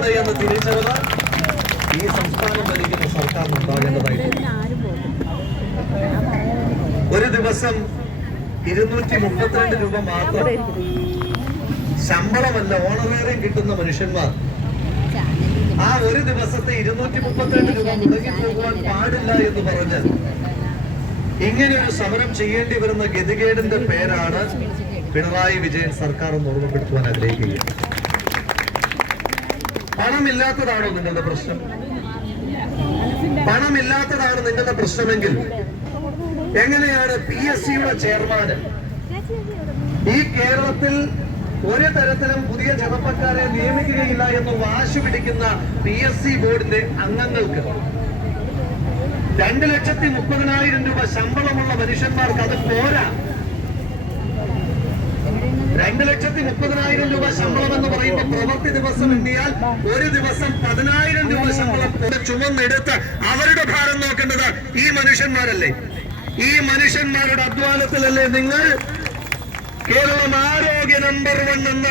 വഴിയാണ് എന്ന് തിരിച്ചറിവ് ഈ സംസ്ഥാനം ഭരിക്കുന്ന സർക്കാർ ഉണ്ടാകേണ്ടതായിട്ടുണ്ട് ഒരു ദിവസം ഇരുന്നൂറ്റി മുപ്പത്തിരണ്ട് രൂപ മാത്രം ശമ്പളമല്ല ഓണറേറിയം കിട്ടുന്ന മനുഷ്യന്മാർ. ആ ഒരു ദിവസത്തെ ഇരുന്നൂറ്റി മുപ്പത്തിരണ്ട് രൂപ മുടങ്ങി പോകുവാൻ പാടില്ല എന്ന് പറഞ്ഞ് ഇങ്ങനെ ഒരു സമരം ചെയ്യേണ്ടി വരുന്ന ഗതികേടിന്റെ പേരാണ് പിണറായി വിജയൻ സർക്കാർ ഒന്ന് ഓർമ്മപ്പെടുത്തുവാൻ ആഗ്രഹിക്കുകയാണ്. പണമില്ലാത്തതാണോ നിങ്ങളുടെ പ്രശ്നം. പണമില്ലാത്തതാണ് നിങ്ങളുടെ പ്രശ്നമെങ്കിൽ എങ്ങനെയാണ് പി എസ് സിയുടെ ചെയർമാന്? ഈ കേരളത്തിൽ ഒരു തരത്തിലും പുതിയ ചെറുപ്പക്കാരെ നിയമിക്കുകയില്ല എന്ന് വാശി പിടിക്കുന്ന പി എസ് സി ബോർഡിന്റെ അംഗങ്ങൾക്ക് രണ്ട് ലക്ഷത്തി മുപ്പതിനായിരം രൂപ ശമ്പളമുള്ള മനുഷ്യന്മാർക്ക് അത് പോരാ. രണ്ട് ലക്ഷത്തി മുപ്പതിനായിരം രൂപ ശമ്പളം എന്ന് പറയുമ്പോൾ പ്രവൃത്തി ദിവസം എണ്ണിയാൽ ഒരു ദിവസം പതിനായിരം രൂപ ശമ്പളം ചുമന്നെടുത്ത് അവരുടെ ഭാരം നോക്കേണ്ടത് ഈ മനുഷ്യന്മാരല്ലേ? ഈ മനുഷ്യന്മാരുടെ അധ്വാനത്തിലല്ലേ നിങ്ങൾ? കേരളം ആരോഗ്യ നമ്പർ വൺ എന്ന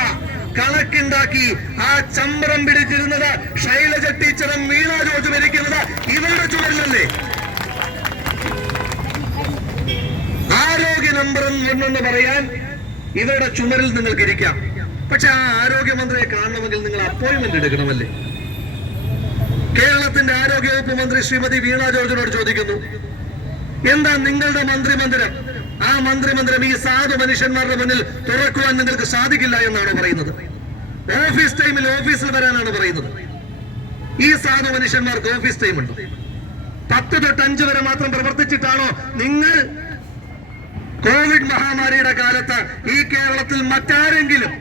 കണക്കുണ്ടാക്കി ആ ചമ്രം പിടിച്ചിരുന്നത് ശൈലജ ടീച്ചറും വീണ ജോർജും ഇരിക്കുന്നത് ഇവരുടെ ചുമരിലല്ലേ? ആരോഗ്യ നമ്പർ എന്ന് പറയാൻ ഇവരുടെ ചുമരിൽ നിങ്ങൾക്ക് ഇരിക്കാം പക്ഷെ ആ ആരോഗ്യമന്ത്രിയെ കാണണമെങ്കിൽ നിങ്ങൾ അപ്പോയിന്റ്മെന്റ് എടുക്കണമല്ലേ? കേരളത്തിന്റെ ആരോഗ്യവകുപ്പ് മന്ത്രി ശ്രീമതി വീണ ജോർജിനോട് ചോദിക്കുന്നു എന്താ നിങ്ങളുടെ മന്ത്രിമന്ദിരം? ആ മന്ത്രിമന്ദിരം ഈ സാധു മനുഷ്യന്മാരുടെ മുന്നിൽ തുറക്കുവാൻ നിങ്ങൾക്ക് സാധിക്കില്ല എന്നാണ് പറയുന്നത്? ഓഫീസ് ടൈമിൽ ഓഫീസിൽ വരാനാണ് പറയുന്നത്? ഈ സാധു മനുഷ്യന്മാർക്ക് ഓഫീസ് ടൈം ഉണ്ട് പത്ത് തൊട്ട് അഞ്ച് വരെ മാത്രം പ്രവർത്തിച്ചിട്ടാണോ നിങ്ങൾ കോവിഡ് മഹാമാരിയുടെ കാലത്ത് ഈ കേരളത്തിൽ മറ്റാരെങ്കിലും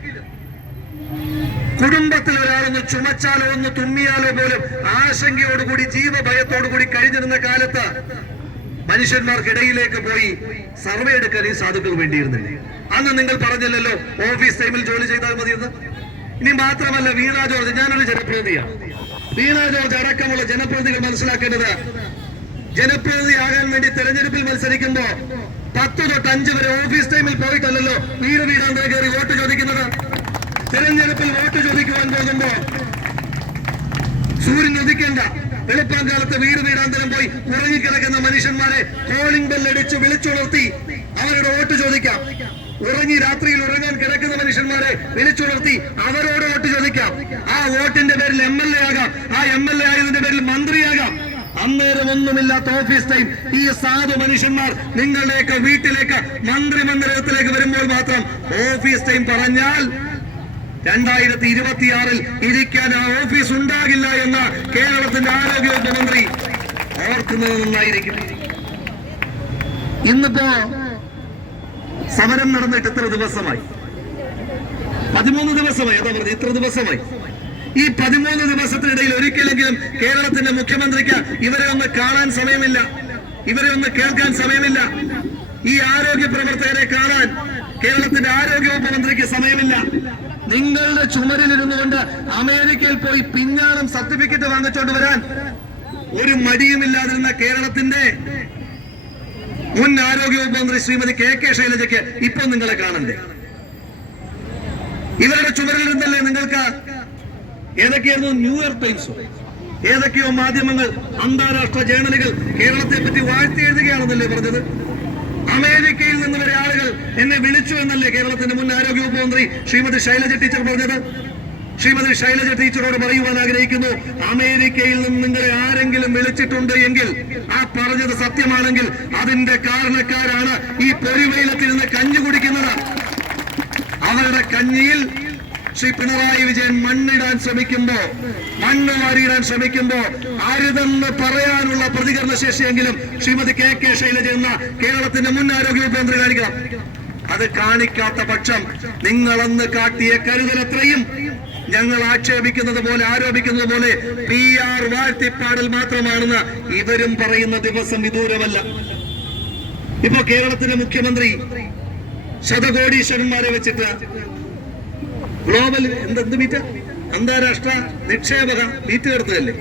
കുടുംബത്തിൽ ഒരാളൊന്ന് ചുമച്ചാലോ ഒന്ന് തുമ്മിയാലോ പോലും ആശങ്കയോടുകൂടി ജീവഭയത്തോടുകൂടി കഴിഞ്ഞിരുന്ന കാലത്ത് മനുഷ്യന്മാർക്കിടയിലേക്ക് പോയി സർവേ എടുക്കാൻ ഈ സാധുക്കൾ വേണ്ടിയിരുന്നില്ലേ? അന്ന് നിങ്ങൾ പറഞ്ഞില്ലല്ലോ ഓഫീസ് ടൈമിൽ ജോലി ചെയ്താൽ മതിയെന്ന്. ഇനി മാത്രമല്ല വീണ ജോർജ് ഞാനൊരു ജനപ്രതിനിധിയാണ്. വീണ ജോർജ് അടക്കമുള്ള ജനപ്രതിനിധികൾ മനസ്സിലാക്കേണ്ടത് ജനപ്രതിനിധിയാകാൻ വേണ്ടി തെരഞ്ഞെടുപ്പിൽ മത്സരിക്കുമ്പോ പത്ത് തൊട്ട് അഞ്ച് വരെ ഓഫീസ് ടൈമിൽ പോയിട്ടല്ലല്ലോ വീട് വീടാന്തര കയറി വോട്ട് ചോദിക്കുന്നത്. തിരഞ്ഞെടുപ്പിൽ വോട്ട് ചോദിക്കുവാൻ പോകുമ്പോ സൂര്യൻ ഉദിക്കേണ്ട. വെളുപ്പാൻ കാലത്ത് വീട് വീടാന്തരം പോയി ഉറങ്ങിക്കിടക്കുന്ന മനുഷ്യന്മാരെ കോളിംഗ് ബെല്ലടിച്ച് വിളിച്ചുണർത്തി അവരുടെ വോട്ട് ചോദിക്കാം. ഉറങ്ങി രാത്രിയിൽ ഉറങ്ങാൻ കിടക്കുന്ന മനുഷ്യന്മാരെ വിളിച്ചുണർത്തി അവരോട് വോട്ട് ചോദിക്കാം. ആ വോട്ടിന്റെ പേരിൽ എം എൽ എ ആകാം. ആ എം എൽ എ ആയതിന്റെ പേരിൽ മന്ത്രിയാകാം. അന്നേരം ഒന്നുമില്ലാത്ത ഓഫീസ് ടൈം ഈ സാധു മനുഷ്യന്മാർ നിങ്ങളുടെയൊക്കെ വീട്ടിലേക്ക് മന്ത്രിമന്ദിരത്തിലേക്ക് വരുമ്പോൾ മാത്രം ഓഫീസ് ടൈം പറഞ്ഞാൽ രണ്ടായിരത്തി ഇരുപത്തിയാറിൽ ഇരിക്കാൻ ആ ഓഫീസ് ഉണ്ടാകില്ല എന്ന് കേരളത്തിന്റെ ആരോഗ്യവകുപ്പ് മന്ത്രി ഓർക്കുന്നത് നന്നായിരിക്കും. ഇന്നിപ്പോ സമരം നടന്നിട്ട് ഇത്ര ദിവസമായി. പതിമൂന്ന് ദിവസമായി അതാ പറഞ്ഞത് ഇത്ര ദിവസമായി. ഈ പതിമൂന്ന് ദിവസത്തിനിടയിൽ ഒരിക്കലെങ്കിലും കേരളത്തിന്റെ മുഖ്യമന്ത്രിക്ക് ഇവരെ ഒന്ന് കാണാൻ സമയമില്ല. ഇവരെ ഒന്ന് കേൾക്കാൻ സമയമില്ല. ഈ ആരോഗ്യ പ്രവർത്തകരെ കാണാൻ കേരളത്തിന്റെ ആരോഗ്യവകുപ്പ് മന്ത്രിക്ക് സമയമില്ല. നിങ്ങളുടെ ചുമരിലിരുന്നു കൊണ്ട് അമേരിക്കയിൽ പോയി പിഞ്ഞാണം സർട്ടിഫിക്കറ്റ് വാങ്ങിച്ചോണ്ട് വരാൻ ഒരു മടിയുമില്ലാതിരുന്ന കേരളത്തിന്റെ മുൻ ആരോഗ്യവകുപ്പ് മന്ത്രി ശ്രീമതി കെ കെ ശൈലജയ്ക്ക് ഇപ്പൊ നിങ്ങളെ കാണണ്ടേ? ഇവരുടെ ചുമരിൽ നിന്നല്ലേ നിങ്ങൾക്ക് ഏതൊക്കെയായിരുന്നു ന്യൂയോർക്ക് ടൈംസോ? ഏതൊക്കെയോ മാധ്യമങ്ങൾ അന്താരാഷ്ട്ര ജേണലുകൾ കേരളത്തെ പറ്റി വാഴ്ത്തി എഴുതുകയാണെന്നല്ലേ പറഞ്ഞത്? അമേരിക്കയിൽ നിന്ന് വരെ ആളുകൾ എന്നെ വിളിച്ചു എന്നല്ലേ കേരളത്തിന്റെ മുൻ ആരോഗ്യവകുപ്പ് മന്ത്രി ശ്രീമതി ശൈലജ ടീച്ചർ പറഞ്ഞത്? ശ്രീമതി ശൈലജ ടീച്ചറോട് പറയുവാൻ ആഗ്രഹിക്കുന്നു അമേരിക്കയിൽ നിന്ന് നിങ്ങളെ ആരെങ്കിലും വിളിച്ചിട്ടുണ്ട് എങ്കിൽ ആ പറഞ്ഞത് സത്യമാണെങ്കിൽ അതിന്റെ കാരണക്കാരാണ് ഈ പൊരിവെയിലത്തിരുന്ന് കഞ്ഞി കുടിക്കുന്നത്. അവരുടെ കഞ്ഞിയിൽ ശ്രീ പിണറായി വിജയൻ മണ്ണിടാൻ ശ്രമിക്കുമ്പോ മണ്ണ് വാരിയിടാൻ ശ്രമിക്കുമ്പോ അരുതെന്ന് പറയാനുള്ള പ്രതികരണ ശേഷിയെങ്കിലും ശ്രീമതി കെ കെ ശൈലജ എന്ന കേരളത്തിന്റെ മുൻ ആരോഗ്യവകുപ്പ് മന്ത്രി കാണിക്കണം. അത് കാണിക്കാത്ത പക്ഷം നിങ്ങളന്ന് കാട്ടിയ കരുതലത്രയും ഞങ്ങൾ ആക്ഷേപിക്കുന്നത് പോലെ ആരോപിക്കുന്നത് പോലെ പി ആർ വാഴ്ത്തിപ്പാടൽ മാത്രമാണെന്ന് ഇവരും പറയുന്ന ദിവസം വിദൂരമല്ല. ഇപ്പൊ കേരളത്തിന്റെ മുഖ്യമന്ത്രി ശതകോടീശ്വരന്മാരെ വെച്ചിട്ട് ഗ്ലോബൽ എന്തെന്ത് മീറ്റ് അന്താരാഷ്ട്ര നിക്ഷേപക മീറ്റ് നടത്തുകയല്ലേ?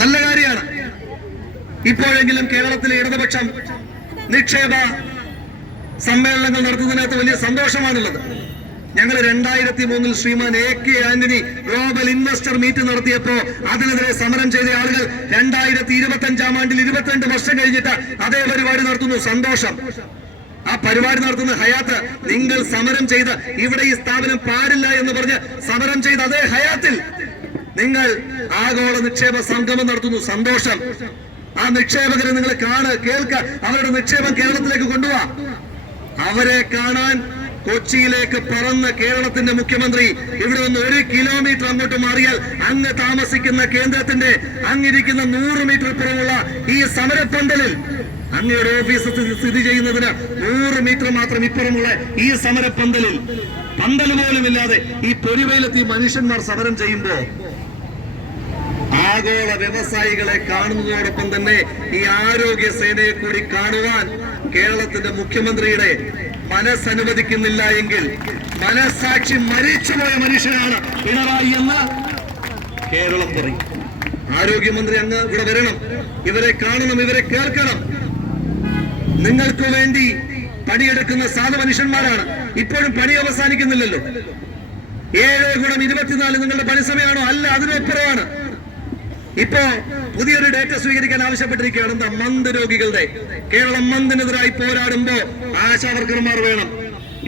നല്ല കാര്യമാണ്. ഇപ്പോഴെങ്കിലും കേരളത്തിലെ ഇടതുപക്ഷം നിക്ഷേപ സമ്മേളനങ്ങൾ നടത്തുന്നതിനകത്ത് വലിയ സന്തോഷമാണുള്ളത്. ഞങ്ങൾ രണ്ടായിരത്തി മൂന്നിൽ Shriman A K Antony global investor meet നടത്തിയപ്പോ അതിനെതിരെ സമരം ചെയ്ത ആളുകൾ രണ്ടായിരത്തി ഇരുപത്തി അഞ്ചാം ആണ്ടിൽ ഇരുപത്തിരണ്ട് വർഷം കഴിഞ്ഞിട്ട് അതേ പരിപാടി നടത്തുന്നു. സന്തോഷം. ആ പരിപാടി നടത്തുന്ന ഹയാത്ത് നിങ്ങൾ സമരം ചെയ്ത് ഇവിടെ ഈ സ്ഥാപനം പാടില്ല എന്ന് പറഞ്ഞ് സമരം ചെയ്ത അതേ ഹയാത്തിൽ നിങ്ങൾ ആഗോള നിക്ഷേപ സംഗമം നടത്തുന്നു. സന്തോഷം. ആ നിക്ഷേപകരെ നിങ്ങൾ കാണ് കേൾക്ക അവരുടെ നിക്ഷേപം കേരളത്തിലേക്ക് കൊണ്ടുപോവാ അവരെ കാണാൻ കൊച്ചിയിലേക്ക് പറന്ന കേരളത്തിന്റെ മുഖ്യമന്ത്രി ഇവിടെ നിന്ന് ഒരു കിലോമീറ്റർ അങ്ങോട്ട് മാറിയാൽ അങ്ങ് താമസിക്കുന്ന കേന്ദ്രത്തിന്റെ അങ്ങിരിക്കുന്ന നൂറ് മീറ്റർ പുറമുള്ള ഈ സമരപ്പന്തലിൽ അങ്ങയുടെ ഓഫീസ് സ്ഥിതി- ചെയ്യുന്നതിന് നൂറ് മീറ്റർ മാത്രം ഇപ്പുറമുള്ള ഈ സമരപ്പന്തലിൽ പന്തൽ പോലും ഇല്ലാതെ ഈ പൊരുവയിലെത്തി മനുഷ്യന്മാർ സമരം ചെയ്യുമ്പോ ആഗോള വ്യവസായികളെ കാണുന്നതോടൊപ്പം തന്നെ ഈ ആരോഗ്യ സേനയെ കൂടി കാണുവാൻ കേരളത്തിന്റെ മുഖ്യമന്ത്രിയുടെ മനസ്സനുവദിക്കുന്നില്ല എങ്കിൽ മനസ്സാക്ഷി മരിച്ചുപോയ മനുഷ്യനാണ് പിണറായി എന്ന് കേരളം പറയും. ആരോഗ്യമന്ത്രി അങ്ങ് ഇവിടെ വരണം. ഇവരെ കാണണം ഇവരെ കേൾക്കണം. നിങ്ങൾക്ക് വേണ്ടി പണിയെടുക്കുന്ന സാധു മനുഷ്യന്മാരാണ്. ഇപ്പോഴും പണി അവസാനിക്കുന്നില്ലല്ലോ. ഏഴ് ഗുണം ഇരുപത്തിനാല് നിങ്ങളുടെ പണിസമയമാണോ അല്ല അതിനപ്പുറമാണ് ഇപ്പോ പുതിയൊരു ഡേറ്റ സ്വീകരിക്കാൻ ആവശ്യപ്പെട്ടിരിക്കുകയാണ്. എന്താ? മന്ത് രോഗികളുടെ. കേരളം മന്ദിനെതിരായി പോരാടുമ്പോ ആശാവർക്കർമാർ വേണം.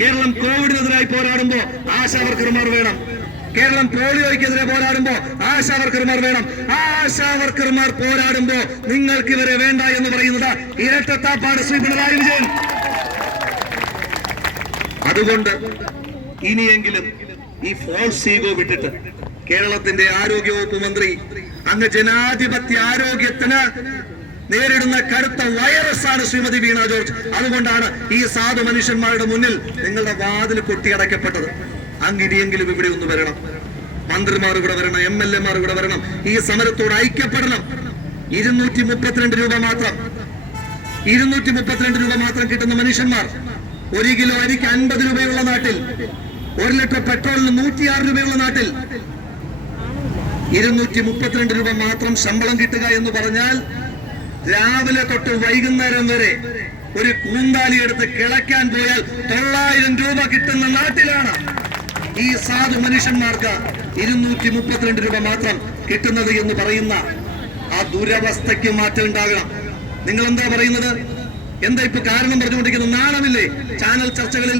കേരളം കോവിഡിനെതിരായി പോരാടുമ്പോ ആശാവർക്കർമാർ വേണം. കേരളം പോളിയോയ്ക്കെതിരെ പോരാടുമ്പോ ആശാവർക്കർമാർ വേണം. ആ ആശാവർക്കർമാർ പോരാടുമ്പോ നിങ്ങൾക്ക് ഇവരെ വേണ്ട എന്ന് പറയുന്നത് ഇരട്ടത്താപ്പാട് ശ്രീ പിണറായി വിജയൻ. അതുകൊണ്ട് ഇനിയെങ്കിലും ഈ ഫോൾസ് ഈഗോ വിട്ടിട്ട് കേരളത്തിന്റെ ആരോഗ്യവകുപ്പ് മന്ത്രി അങ്ങ് ജനാധിപത്യ ആരോഗ്യത്തിന് നേരിടുന്ന കടുത്ത വൈറസ് ആണ് ശ്രീമതി വീണ ജോർജ്. അതുകൊണ്ടാണ് ഈ സാധു മനുഷ്യന്മാരുടെ മുന്നിൽ നിങ്ങളുടെ വാതിൽ കൊട്ടിയടക്കപ്പെട്ടത് അങ്ങ് ഇനിയെങ്കിലും ഇവിടെ ഒന്ന് വരണം. മന്ത്രിമാർ ഇവിടെ വരണം എം എൽ എമാർ ഇവിടെ വരണം. ഈ സമരത്തോട് ഐക്യപ്പെടണം. ഇരുന്നൂറ്റി മുപ്പത്തിരണ്ട് രൂപ മാത്രം. ഇരുന്നൂറ്റി മുപ്പത്തിരണ്ട് രൂപ മാത്രം കിട്ടുന്ന മനുഷ്യന്മാർ. ഒരു കിലോ അരിക്ക് അൻപത് രൂപയുള്ള നാട്ടിൽ. ഒരു ലിറ്റർ പെട്രോളിന് നൂറ്റിയാറ് രൂപയുള്ള നാട്ടിൽ. ഇരുന്നൂറ്റി മുപ്പത്തിരണ്ട് രൂപ മാത്രം ശമ്പളം കിട്ടുക എന്ന് പറഞ്ഞാൽ രാവിലെ തൊട്ട് വൈകുന്നേരം വരെ ഒരു കൂന്താലി എടുത്ത് കിളയ്ക്കാൻ പോയാൽ തൊള്ളായിരം രൂപ കിട്ടുന്ന നാട്ടിലാണ്. ഈ സാധു മനുഷ്യന്മാർക്ക് ഇരുന്നൂറ്റി മുപ്പത്തിരണ്ട് രൂപ മാത്രം കിട്ടുന്നത് എന്ന് പറയുന്ന ആ ദുരവസ്ഥയ്ക്ക് മാറ്റം ഉണ്ടാകണം. നിങ്ങൾ എന്താ പറയുന്നത്? എന്താ ഇപ്പൊ കാരണം പറഞ്ഞുകൊണ്ടിരിക്കുന്നത് നാണമില്ലേ ചാനൽ ചർച്ചകളിൽ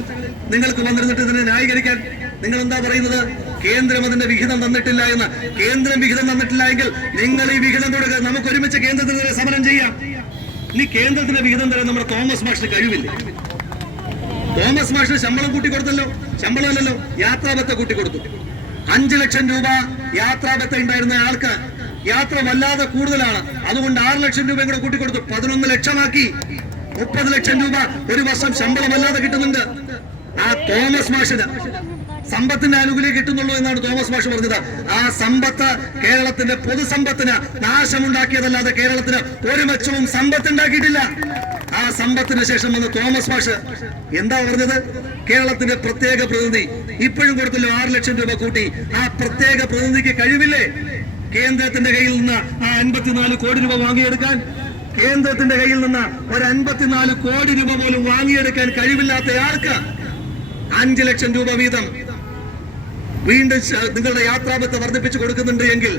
നിങ്ങൾക്ക് വന്നിരുന്നിട്ട് ഇതിനെ ന്യായീകരിക്കാൻ നിങ്ങൾ എന്താ പറയുന്നത്? കേന്ദ്രം അതിന്റെ വിഹിതം തന്നിട്ടില്ല എന്ന്. കേന്ദ്രം വിഹിതം തന്നിട്ടില്ല എങ്കിൽ നിങ്ങൾ ഈ വിഹിതം കൊടുക്കുക നമുക്ക് ഒരുമിച്ച് കേന്ദ്രത്തിനെതിരെ സമരം ചെയ്യാം. ഇനി കേന്ദ്രത്തിന്റെ വിഹിതം തരാൻ നമ്മുടെ തോമസ് മാഷിന് കഴിവില്ല. തോമസ് മാഷിന് ശമ്പളം കൂട്ടി കൊടുത്തല്ലോ ശമ്പളമല്ലല്ലോ യാത്രാബത്ത കൂട്ടി കൊടുത്തു അഞ്ചു ലക്ഷം രൂപ യാത്രാബത്ത ഉണ്ടായിരുന്ന ആൾക്ക് യാത്ര വല്ലാതെ കൂടുതലാണ്. അതുകൊണ്ട് ആറ് ലക്ഷം രൂപയും കൂടെ കൂട്ടിക്കൊടുത്തു. പതിനൊന്ന് ലക്ഷമാക്കി. മുപ്പത് ലക്ഷം രൂപ ഒരു വർഷം ശമ്പളം വല്ലാതെ കിട്ടുന്നുണ്ട്. ആ തോമസ് മാഷിന് സമ്പത്തിന്റെ ആനുകൂല്യം കിട്ടുന്നുള്ളൂ എന്നാണ് തോമസ് മാഷ് പറഞ്ഞത്. ആ സമ്പത്ത് കേരളത്തിന്റെ പൊതുസമ്പത്തിന് നാശമുണ്ടാക്കിയതല്ലാതെ കേരളത്തിന് ഒരു മെച്ചവും സമ്പത്ത് ഉണ്ടാക്കിയിട്ടില്ല. ആ സമ്പത്തിന് ശേഷം വന്ന തോമസ് മാഷ് എന്താ പറഞ്ഞത്? കേരളത്തിന്റെ പ്രത്യേക പ്രതിനിധി ഇപ്പോഴും കൊടുത്തില്ല ആറ് ലക്ഷം രൂപ കൂട്ടി. ആ പ്രത്യേക പ്രതിനിധിക്ക് കഴിവില്ലേ? കേന്ദ്രത്തിന്റെ കയ്യിൽ നിന്ന് ആ അൻപത്തിനാല് കോടി രൂപ വാങ്ങിയെടുക്കാൻ കേന്ദ്രത്തിന്റെ കയ്യിൽ നിന്ന് ഒരു അൻപത്തിനാല് കോടി രൂപ പോലും വാങ്ങിയെടുക്കാൻ കഴിവില്ലാത്ത ആർക്ക്? അഞ്ചു ലക്ഷം രൂപ വീതം. വീണ്ടും നിങ്ങളുടെ യാത്രാപത്ത് വർദ്ധിപ്പിച്ചു കൊടുക്കുന്നുണ്ട് എങ്കിൽ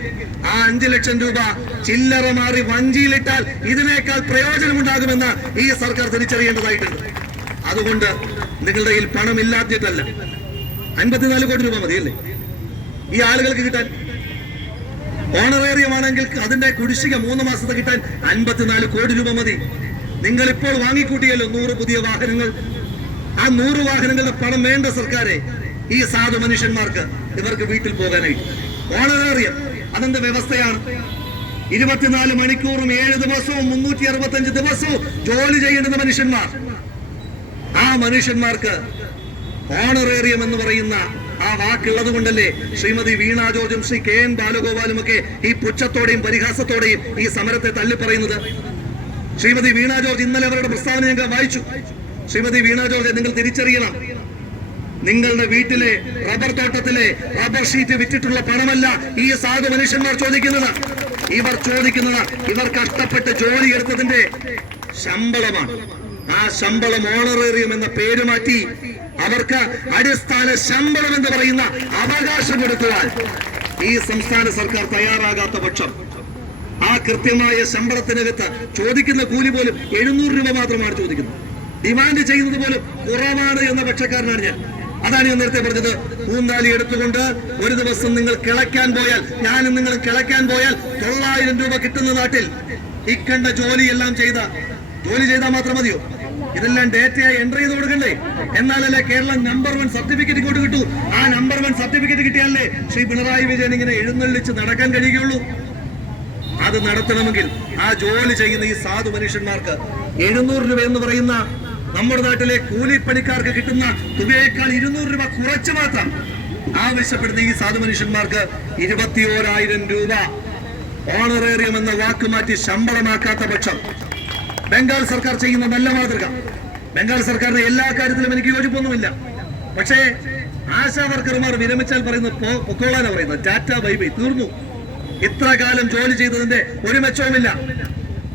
ആ അഞ്ചു ലക്ഷം രൂപ ചില്ലറ മാറി വഞ്ചിയിലിട്ടാൽ ഇതിനേക്കാൾ പ്രയോജനമുണ്ടാകുമെന്ന് ഈ സർക്കാർ തിരിച്ചറിയേണ്ടതായിട്ടുണ്ട്. അതുകൊണ്ട് നിങ്ങളുടെ കയ്യിൽ പണം ഇല്ലാത്തിട്ടല്ല അൻപത്തിനാല് കോടി രൂപ മതിയല്ലേ? ഈ ആളുകൾക്ക് കിട്ടാൻ ഓണറേറിയമാണെങ്കിൽ അതിന്റെ കുടിശ്ശിക മൂന്ന് മാസത്തെ കിട്ടാൻ അൻപത്തിനാല് കോടി രൂപ മതി. നിങ്ങൾ ഇപ്പോൾ വാങ്ങിക്കൂട്ടിയല്ലോ നൂറ് പുതിയ വാഹനങ്ങൾ. ആ നൂറ് വാഹനങ്ങളുടെ പണം വേണ്ട സർക്കാരെ. ഈ സാധു മനുഷ്യന്മാർക്ക് ഇവർക്ക് വീട്ടിൽ പോകാനായിട്ട് ഓണറേറിയം അതെന്ത് വ്യവസ്ഥയാണ്? ഇരുപത്തിനാല് മണിക്കൂറും ഏഴ് ദിവസവും മുന്നൂറ്റി അറുപത്തഞ്ച് ദിവസവും ജോലി ചെയ്യേണ്ടുന്ന മനുഷ്യന്മാർ. ആ മനുഷ്യന്മാർക്ക് ഓണറേറിയം എന്ന് പറയുന്ന ആ വാക്കുള്ളത് കൊണ്ടല്ലേ ശ്രീമതി വീണ ജോർജും ശ്രീ കെ എൻ ബാലഗോപാലും ഒക്കെ ഈ പുച്ഛത്തോടെയും പരിഹാസത്തോടെയും ഈ സമരത്തെ തള്ളിപ്പറയുന്നത്? ശ്രീമതി വീണ ജോർജ് ഇന്നലെ അവരുടെ പ്രസ്താവന ഞങ്ങൾ വായിച്ചു. ശ്രീമതി വീണ ജോർജ് നിങ്ങൾ തിരിച്ചറിയണം. നിങ്ങളുടെ വീട്ടിലെ റബ്ബർ തോട്ടത്തിലെ റബ്ബർ ഷീറ്റ് വിറ്റിട്ടുള്ള പണമല്ല ഈ സാധു മനുഷ്യന്മാർ ചോദിക്കുന്നത്. ഇവർ ചോദിക്കുന്നത് ഇവർ കഷ്ടപ്പെട്ട് ജോലി എടുത്തതിന്റെ ശമ്പളമാണ്. ആ ശമ്പളം ഓണറേറിയം എന്ന പേര് മാറ്റി അവർക്ക് അടിസ്ഥാന ശമ്പളം എന്ന് പറയുന്ന അവകാശം കൊടുക്കുവാൻ ഈ സംസ്ഥാന സർക്കാർ തയ്യാറാകാത്ത പക്ഷം ആ കൃത്യമായ ശമ്പളത്തിനകത്ത് ചോദിക്കുന്ന കൂലി പോലും എഴുന്നൂറ് രൂപ മാത്രമാണ് ചോദിക്കുന്നത്. ഡിമാൻഡ് ചെയ്യുന്നത് പോലും കുറവാണ് എന്ന പക്ഷക്കാരനാണ് ഞാൻ. അതാണ് ഞാൻ നേരത്തെ പറഞ്ഞത്. പൂന്താലി എടുത്തുകൊണ്ട് ഒരു ദിവസം നിങ്ങൾ കിളയ്ക്കാൻ പോയാൽ ഞാനും നിങ്ങൾ കിളയ്ക്കാൻ പോയാൽ തൊള്ളായിരം രൂപ കിട്ടുന്ന നാട്ടിൽ ഇക്കണ്ട ജോലിയെല്ലാം ചെയ്ത ജോലി ചെയ്താൽ മാത്രം മതിയോ? ഇതെല്ലാം ഡേറ്റയായി എന്റർ ചെയ്ത് കൊടുക്കണ്ടേ? എന്നാലല്ലേ കേരളം നമ്പർ വൺ സർട്ടിഫിക്കറ്റ് ഇങ്ങോട്ട് കിട്ടൂ? ആ നമ്പർ വൺ സർട്ടിഫിക്കറ്റ് കിട്ടിയാലേ ശ്രീ പിണറായി വിജയൻ ഇങ്ങനെ എഴുന്നള്ളിച്ച് നടക്കാൻ കഴിയുകയുള്ളൂ? അത് നടത്തണമെങ്കിൽ ആ ജോലി ചെയ്യുന്ന ഈ സാധു മനുഷ്യന്മാർക്ക് എഴുന്നൂറ് രൂപ എന്ന് പറയുന്ന നമ്മുടെ നാട്ടിലെ കൂലിപ്പണിക്കാർക്ക് കിട്ടുന്ന തുകയേക്കാൾ ഇരുന്നൂറ് രൂപ കുറച്ച് മാത്രം ആവശ്യപ്പെടുന്ന ഈ സാധു മനുഷ്യന്മാർക്ക് ഇരുപത്തിയോരായിരം രൂപ. ഓണറേറിയം എന്ന വാക്ക് മാറ്റി ശമ്പളമാക്കാത്ത പക്ഷം ബംഗാൾ സർക്കാർ ചെയ്യുന്ന നല്ല മാതൃക. ബംഗാൾ സർക്കാരിന്റെ എല്ലാ കാര്യത്തിലും എനിക്ക് യോജിപ്പൊന്നുമില്ല. പക്ഷേ ആശാ വർക്കർമാർ വിരമിച്ചാൽ പറയുന്നത് പൊക്കോളാന പറയുന്നത്. Tata bye bye. തീർന്നു. ഇത്ര കാലം ജോലി ചെയ്തതിന്റെ ഒരു മെച്ചവുമില്ല.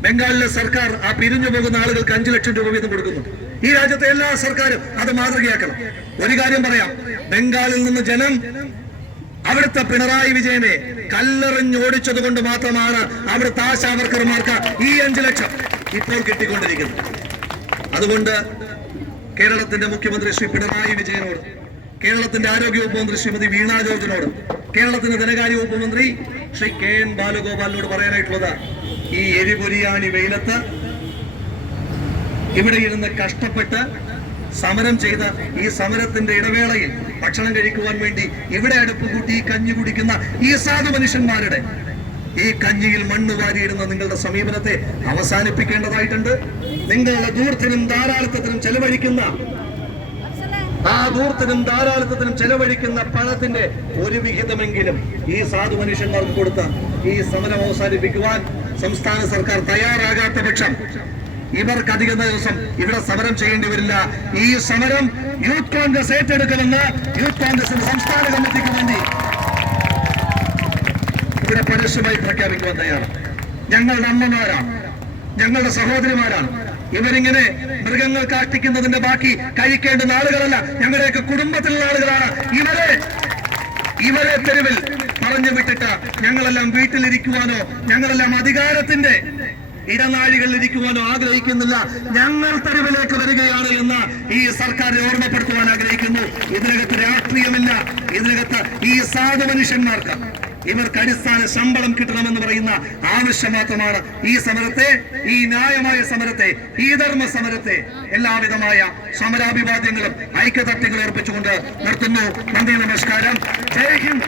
ബംഗാളിലെ സർക്കാർ ആ പിരിഞ്ഞു പോകുന്ന ആളുകൾക്ക് അഞ്ചു ലക്ഷം രൂപ വീതം കൊടുക്കുന്നുണ്ട്. ഈ രാജ്യത്തെ എല്ലാ സർക്കാരും അത് മാതൃകയാക്കണം. ഒരു കാര്യം പറയാം. ബംഗാളിൽ നിന്ന് ജനം അവിടുത്തെ പിണറായി വിജയനെ കല്ലെറിഞ്ഞോടിച്ചത് കൊണ്ട് മാത്രമാണ് അവിടുത്തെ ആശാവർക്കർമാർക്ക് ഈ അഞ്ചു ലക്ഷം ഇപ്പോൾ കിട്ടിക്കൊണ്ടിരിക്കുന്നത്. അതുകൊണ്ട് കേരളത്തിന്റെ മുഖ്യമന്ത്രി ശ്രീ പിണറായി വിജയനോട് കേരളത്തിന്റെ ആരോഗ്യ വകുപ്പ് മന്ത്രി ശ്രീമതി വീണ ജോർജിനോട് കേരളത്തിന്റെ ധനകാര്യ വകുപ്പ് മന്ത്രി ശ്രീ കെ എൻ ബാലഗോപാലിനോട് പറയാനായിട്ടുള്ളത് ഈ എരിപൊരിയാണി വെയിലത്ത് ഇവിടെ ഇരുന്ന് കഷ്ടപ്പെട്ട് സമരം ചെയ്ത ഈ സമരത്തിന്റെ ഇടവേളയിൽ ഭക്ഷണം കഴിക്കുവാൻ വേണ്ടി ഇവിടെ അടുപ്പ് കൂട്ടി ഈ കഞ്ഞി കുടിക്കുന്ന ഈ സാധു മനുഷ്യന്മാരുടെ ഈ കഞ്ഞിയിൽ മണ്ണ് വാരിയിടുന്ന നിങ്ങളുടെ സമീപനത്തെ അവസാനിപ്പിക്കേണ്ടതായിട്ടുണ്ട്. നിങ്ങളുടെ ദൂർത്തിനും ധാരാളിത്തത്തിനും ചെലവഴിക്കുന്ന ആ ദൂർത്തിനും ധാരാളിത്തത്തിനും ചെലവഴിക്കുന്ന പണത്തിന്റെ ഒരു വിഹിതമെങ്കിലും ഈ സാധു മനുഷ്യന്മാർക്ക് കൊടുത്ത ഈ സമരം അവസാനിപ്പിക്കുവാൻ സംസ്ഥാന സർക്കാർ തയ്യാറാകാത്ത പക്ഷം ഇവർക്ക് അധിക ദിവസം ഇവിടെ സമരം ചെയ്യേണ്ടി വരില്ല. ഈ സമരം യൂത്ത് കോൺഗ്രസ് ഏറ്റെടുക്കുമെന്ന് യൂത്ത് കോൺഗ്രസിന്റെ സംസ്ഥാന കമ്മിറ്റിക്ക് വേണ്ടി ഇവിടെ പരസ്യമായി പ്രഖ്യാപിക്കുവാൻ തയ്യാറാണ്. ഞങ്ങളുടെ അമ്മമാരാണ് ഞങ്ങളുടെ സഹോദരിമാരാണ്. ഇവരിങ്ങനെ മൃഗങ്ങൾ കാഷ്ടിക്കുന്നതിന്റെ ബാക്കി കഴിക്കേണ്ടുന്ന ആളുകളല്ല ഞങ്ങളുടെയൊക്കെ കുടുംബത്തിലുള്ള ആളുകളാണ്. ഇവരെ ഇവരെ തെരുവിൽ പറഞ്ഞു വിട്ടിട്ട് ഞങ്ങളെല്ലാം വീട്ടിലിരിക്കുവാനോ ഞങ്ങളെല്ലാം അധികാരത്തിന്റെ ഇടനാഴികളിൽ ഇരിക്കുവാനോ ആഗ്രഹിക്കുന്നില്ല. ഞങ്ങൾ തെരുവിലേക്ക് വരികയാണ് എന്ന് ഈ സർക്കാരിനെ ഓർമ്മപ്പെടുത്തുവാൻ ആഗ്രഹിക്കുന്നു. ഇതിനകത്ത് രാഷ്ട്രീയമില്ല. ഇതിനകത്ത് ഈ സാധു മനുഷ്യന്മാർക്ക് ഇവർക്ക് അടിസ്ഥാന ശമ്പളം കിട്ടണമെന്ന് പറയുന്ന ആവശ്യം മാത്രമാണ്. ഈ സമരത്തെ ഈ ന്യായമായ സമരത്തെ ഈ ധർമ്മ സമരത്തെ എല്ലാവിധമായ സമരാഭിവാദ്യങ്ങളും ഐക്യതട്ടികളും ഏർപ്പിച്ചുകൊണ്ട് നിർത്തുന്നു. നന്ദി നമസ്കാരം. ജയ് ഹിന്ദ്.